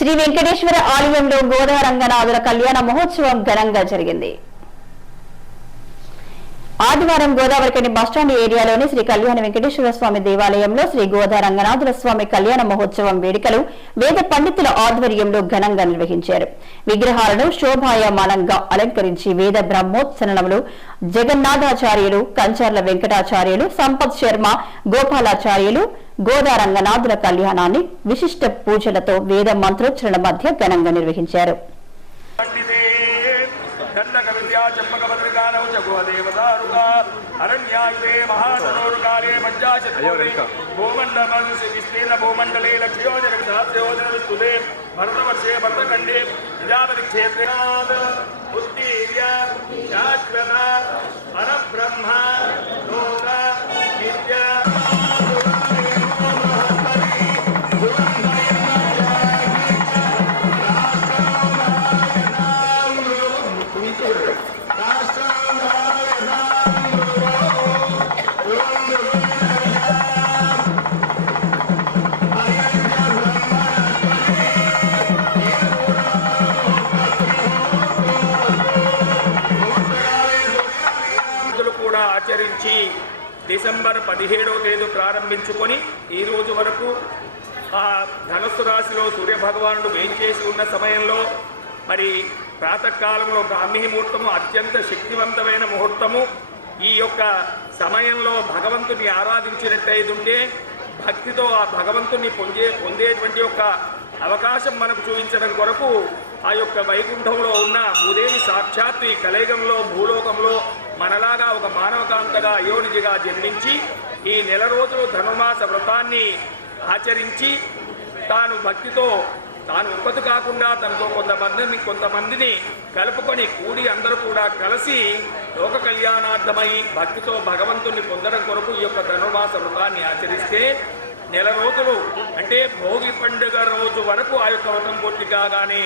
శ్రీ వెంకటేశ్వర ఆలయంలో గోదారంగనాథుల కళ్యాణ మహోత్సవం ఘనంగా జరిగింది. ఆదివారం గోదావరికని బస్టాండ్ ఏరియాలోని శ్రీ కళ్యాణ వెంకటేశ్వర స్వామి దేవాలయంలో శ్రీ గోదారంగనాథుల స్వామి కళ్యాణ మహోత్సవం వేడుకలు వేద పండితుల ఆధ్వర్యంలో ఘనంగా నిర్వహించారు. విగ్రహాలను శోభాయమానంగా అలంకరించి వేద బ్రహ్మోత్సనములు జగన్నాథాచార్యులు కంచర్ల వెంకటాచార్యులు సంపత్ శర్మ గోపాలాచార్యులు గోదా రంగనాథుల కళ్యాణాన్ని విశిష్ట పూజలతో వేద మంత్రోచ్చరణ మధ్య ఘనంగా నిర్వహించారు. పండితే దండక విద్యా చంపక భద్రకానౌ చ గోదేవదారుగా అరణ్యాయుధే మహాసనోరుకాలే పంచాశతోరే భూమండమసి విస్తీర్ణ భూమండలే లక్ష్యోజన సహస్రయోజన విస్తుతే భరతవర్షే భరతఖండే ప్రజాపతి క్షేత్రాద్ ఉత్తీర్య శాశ్వత పరబ్రహ్మ డిసెంబర్ పదిహేడవ తేదీ ప్రారంభించుకొని ఈ రోజు వరకు ఆ ధనుస్సు రాశిలో సూర్య భగవానుడు వేంచేసి ఉన్న సమయంలో మరి ప్రాతకాలంలో బ్రాహ్మీ ముహూర్తము అత్యంత శక్తివంతమైన ముహూర్తము. ఈ యొక్క సమయంలో భగవంతుని ఆరాధించినట్టయితుంటే భక్తితో ఆ భగవంతుని పొందే పొందేటువంటి యొక్క అవకాశం మనకు చూపించడం కొరకు ఆ యొక్క వైకుంఠంలో ఉన్న భూదేవి సాక్షాత్తు ఈ కలయుగంలో భూలోకంలో మనలాగా ఒక మానవకాంతగా అయోనిజిగా జన్మించి ఈ నెల రోజులు ధనుమాస వ్రతాన్ని ఆచరించి తాను భక్తితో తాను ఒక్కటి కాకుండా తనతో కొంతమందిని కొంతమందిని కలుపుకొని కూడి అందరూ కూడా కలిసి లోక కళ్యాణార్థమై భక్తితో భగవంతుని పొందడం కొరకు ఈ యొక్క ధనుర్మాస వ్రతాన్ని ఆచరిస్తే నెల రోజులు అంటే భోగి పండుగ రోజు వరకు ఆ యొక్క వ్రతం పూర్తి కాగానే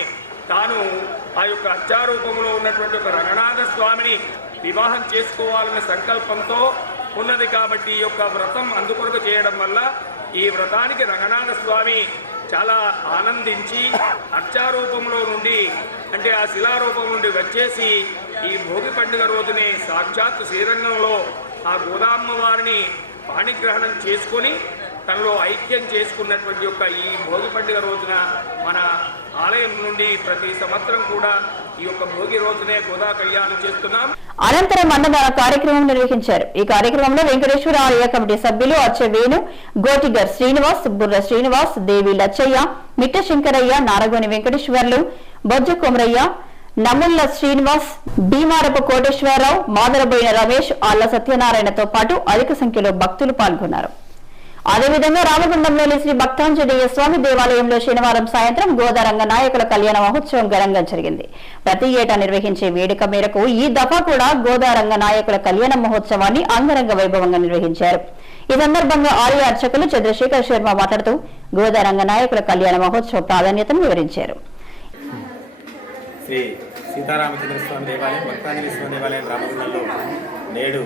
తాను ఆ యొక్క అత్యారూపంలో ఉన్నటువంటి ఒక రంగనాథ స్వామిని వివాహం చేసుకోవాలనే సంకల్పంతో ఉన్నది కాబట్టి ఈ యొక్క వ్రతం అందుకొరకు చేయడం వల్ల ఈ వ్రతానికి రంగనాథ స్వామి చాలా ఆనందించి అర్చారూపంలో నుండి అంటే ఆ శిలారూపం నుండి వచ్చేసి ఈ భోగి పండుగ రోజునే సాక్షాత్ శ్రీరంగంలో ఆ గోదామ్మ వారిని పాణిగ్రహణం చేసుకొని తనలో ఐక్యం చేసుకున్నటువంటి యొక్క ఈ భోగి పండుగ రోజున మన ఆలయం నుండి ప్రతి సంవత్సరం కూడా ఈ యొక్క భోగి రోజునే గోదా కళ్యాణం చేస్తున్నాం. అనంతరం అన్నదాన కార్యక్రమం నిర్వహించారు. ఈ కార్యక్రమంలో వెంకటేశ్వర ఆలయ కమిటీ సభ్యులు అచ్చ వేణు గోటిగర్ శ్రీనివాస్ బుర్ర శ్రీనివాస్ దేవి లచ్చయ్య మిట్ట శంకరయ్య నారగోని వెంకటేశ్వర్లు బొజ్జ కొమరయ్య నముల్ల శ్రీనివాస్ భీమారపు కోటేశ్వరరావు మాదరబోయిన రమేష్ ఆళ్ళ సత్యనారాయణతో పాటు అధిక సంఖ్యలో భక్తులు పాల్గొన్నారు. అదేవిధంగా రామగుండంలోని శ్రీ భక్తాంజనేయ స్వామి దేవాలయంలో శనివారం సాయంత్రం గోదారంగ నాయకుల కళ్యాణ మహోత్సవం ఘనంగా జరిగింది. ప్రతి ఏటా నిర్వహించే వేడుక మేరకు ఈ దఫా కూడా గోదారంగ నాయకుల కళ్యాణ మహోత్సవాన్ని అంగరంగ వైభవంగా నిర్వహించారు. ఈ సందర్భంగా ఆలయ అర్చకులు చంద్రశేఖర్ శర్మ మాట్లాడుతూ గోదారంగ నాయకుల కళ్యాణ మహోత్సవ ప్రాధాన్యతను వివరించారు. శ్రీ సీతారామచంద్ర స్వామి దేవాలయం భక్తాంజలి స్వామి దేవాలయం రామగుండంలో నేడు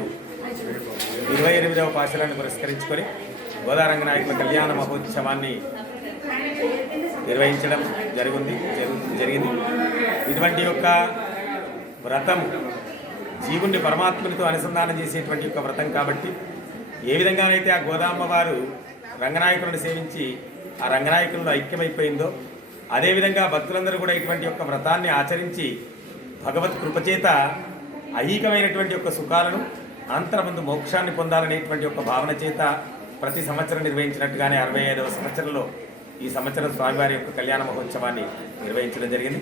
ఇరవై ఎనిమిదవ పాశాలను పురస్కరించుకొని గోదారంగ నాయకుల కళ్యాణ మహోత్సవాన్ని నిర్వహించడం జరిగింది జరుగు- జరిగింది. ఇటువంటి యొక్క వ్రతం జీవుణ్ణి పరమాత్మునితో అనుసంధానం చేసేటువంటి యొక్క వ్రతం కాబట్టి ఏ విధంగానైతే ఆ గోదామ్మ వారు రంగనాయకులను సేవించి ఆ రంగనాయకుల్లో ఐక్యమైపోయిందో అదేవిధంగా భక్తులందరూ కూడా ఇటువంటి యొక్క వ్రతాన్ని ఆచరించి భగవత్ కృపచేత ఐహికమైనటువంటి యొక్క సుఖాలను అంతరముందు మోక్షాన్ని పొందాలనేటువంటి ఒక భావన చేత ప్రతి సంవత్సరం నిర్వహించినట్టుగానే అరవై ఐదవ సంవత్సరంలో ఈ సంవత్సరం స్వామివారి యొక్క కళ్యాణ మహోత్సవాన్ని నిర్వహించడం జరిగింది.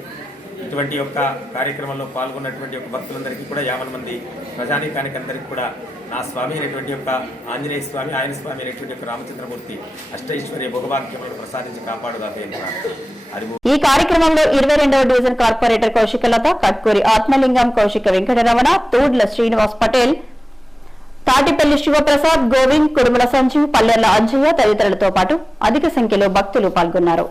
ఇటువంటి యొక్క కార్యక్రమంలో పాల్గొన్నటువంటి యొక్క భక్తులందరికీ కూడా యాభై మంది ప్రజానీకానికందరికీ కూడా నా స్వామి అనేటువంటి యొక్క ఆంజనేయ స్వామి ఆయన స్వామి అనేటువంటి యొక్క రామచంద్రమూర్తి అష్టైశ్వర్య భోగభాగ్యములను ప్రసాదించి కాపాడుగా ఈ కార్యక్రమంలో ఇరవై రెండవ డివిజన్ కార్పొరేటర్ కౌశికలత కట్కూరి ఆత్మలింగం కౌశిక వెంకటరమణ తూడ్ల శ్రీనివాస్ పటేల్ తాటిపల్లి శివప్రసాద్ గోవింద్ కుడుమల సంజీవ్ పల్లెర్ల అంజయ్య తదితరులతో పాటు అధిక సంఖ్యలో భక్తులు పాల్గొన్నారు.